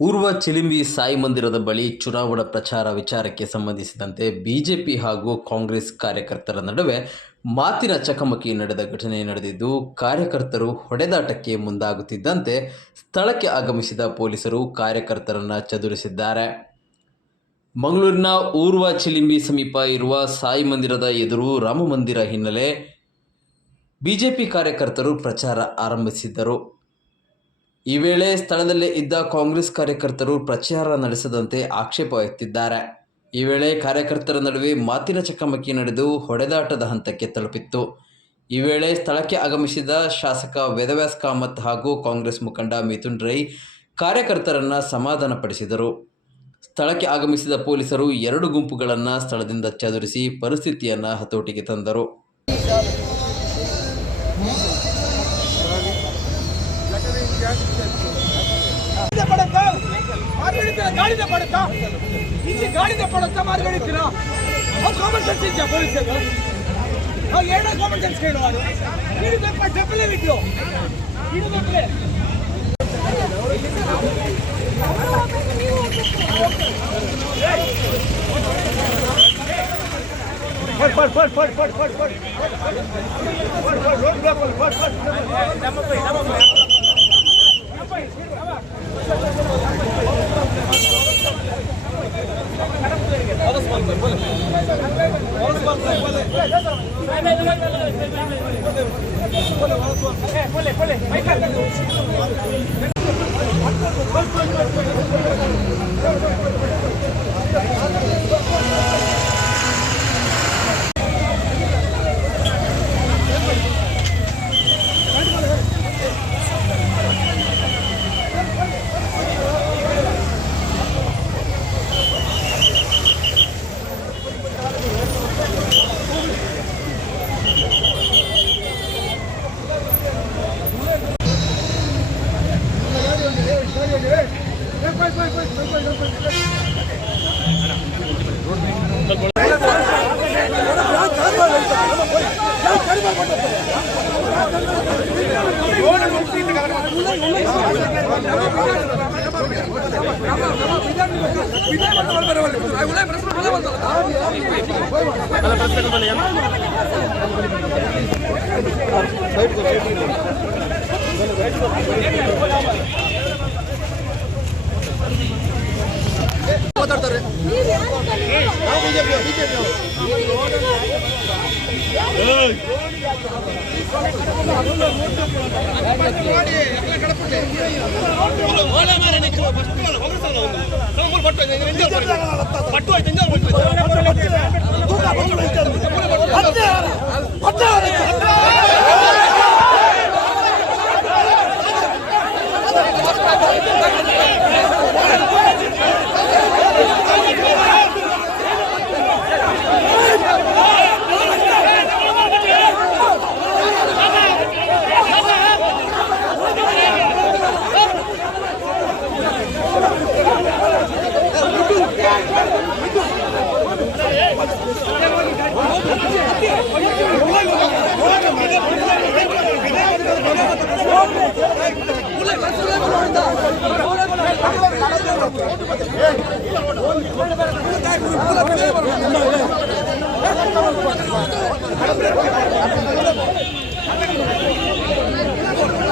ಊರ್ವ ಚಿಲಿಂಬಿ ಸಾಯಿ ಮಂದಿರದ ಬಳಿ ಚುನಾವಣಾ ಪ್ರಚಾರ ವಿಚಾರಕ್ಕೆ ಸಂಬಂಧಿಸಿದಂತೆ ಬಿಜೆಪಿ ಹಾಗೂ ಕಾಂಗ್ರೆಸ್ ಕಾರ್ಯಕರ್ತರ ನಡುವೆ ಮಾತಿನ ಚಕಮಕಿ ನಡೆದ ಘಟನೆ ನಡೆದಿದ್ದು, ಕಾರ್ಯಕರ್ತರು ಹೊಡೆದಾಟಕ್ಕೆ ಮುಂದಾಗುತ್ತಿದ್ದಂತೆ ಸ್ಥಳಕ್ಕೆ ಆಗಮಿಸಿದ ಪೊಲೀಸರು ಕಾರ್ಯಕರ್ತರನ್ನು ಚದುರಿಸಿದ್ದಾರೆ. ಮಂಗಳೂರಿನ ಊರ್ವ ಚಿಲಿಂಬಿ ಸಮೀಪ ಇರುವ ಸಾಯಿ ಮಂದಿರದ ಎದುರು ರಾಮಮಂದಿರ ಹಿನ್ನೆಲೆ ಬಿಜೆಪಿ ಕಾರ್ಯಕರ್ತರು ಪ್ರಚಾರ ಆರಂಭಿಸಿದ್ದರು. ಈ ವೇಳೆ ಸ್ಥಳದಲ್ಲೇ ಇದ್ದ ಕಾಂಗ್ರೆಸ್ ಕಾರ್ಯಕರ್ತರು ಪ್ರಚಾರ ನಡೆಸದಂತೆ ಆಕ್ಷೇಪ ಎತ್ತಿದ್ದಾರೆ. ಈ ವೇಳೆ ಕಾರ್ಯಕರ್ತರ ನಡುವೆ ಮಾತಿನ ಚಕಮಕಿ ನಡೆದು ಹೊಡೆದಾಟದ ಹಂತಕ್ಕೆ ತಲುಪಿತ್ತು. ಈ ವೇಳೆ ಸ್ಥಳಕ್ಕೆ ಆಗಮಿಸಿದ ಶಾಸಕ ವೇದವ್ಯಾಸ್ ಕಾಮತ್ ಹಾಗೂ ಕಾಂಗ್ರೆಸ್ ಮುಖಂಡ ಮಿಥುನ್ ರೈ ಕಾರ್ಯಕರ್ತರನ್ನು ಸಮಾಧಾನಪಡಿಸಿದರು. ಸ್ಥಳಕ್ಕೆ ಆಗಮಿಸಿದ ಪೊಲೀಸರು ಎರಡು ಗುಂಪುಗಳನ್ನು ಸ್ಥಳದಿಂದ ಚದುರಿಸಿ ಪರಿಸ್ಥಿತಿಯನ್ನು ಹತೋಟಿಗೆ ತಂದರು. ಗಾಡಿನ ಪಡುತ್ತಾ ಇಲ್ಲಿ ಗಾಡಿನ ಪಡುತ್ತಾ ಮಾರ್ಗಡಿತೀರ ಕಾಮನ್ ಸೆನ್ಸ್ ಇದೆಯಾ ಪೊಲೀಸರು? ನಾವು ಏನೋ ಕಾಮನ್ ಸೆನ್ಸ್ ಕೇಳುವರು ಇಡಬೇಕು ಡಬ್ಬಲೇ ಬಿಟ್ಟು ಇಡಬೇಕೇ ಮಾತಾಡ್ತಾರೆ. ಪಟ್ಟು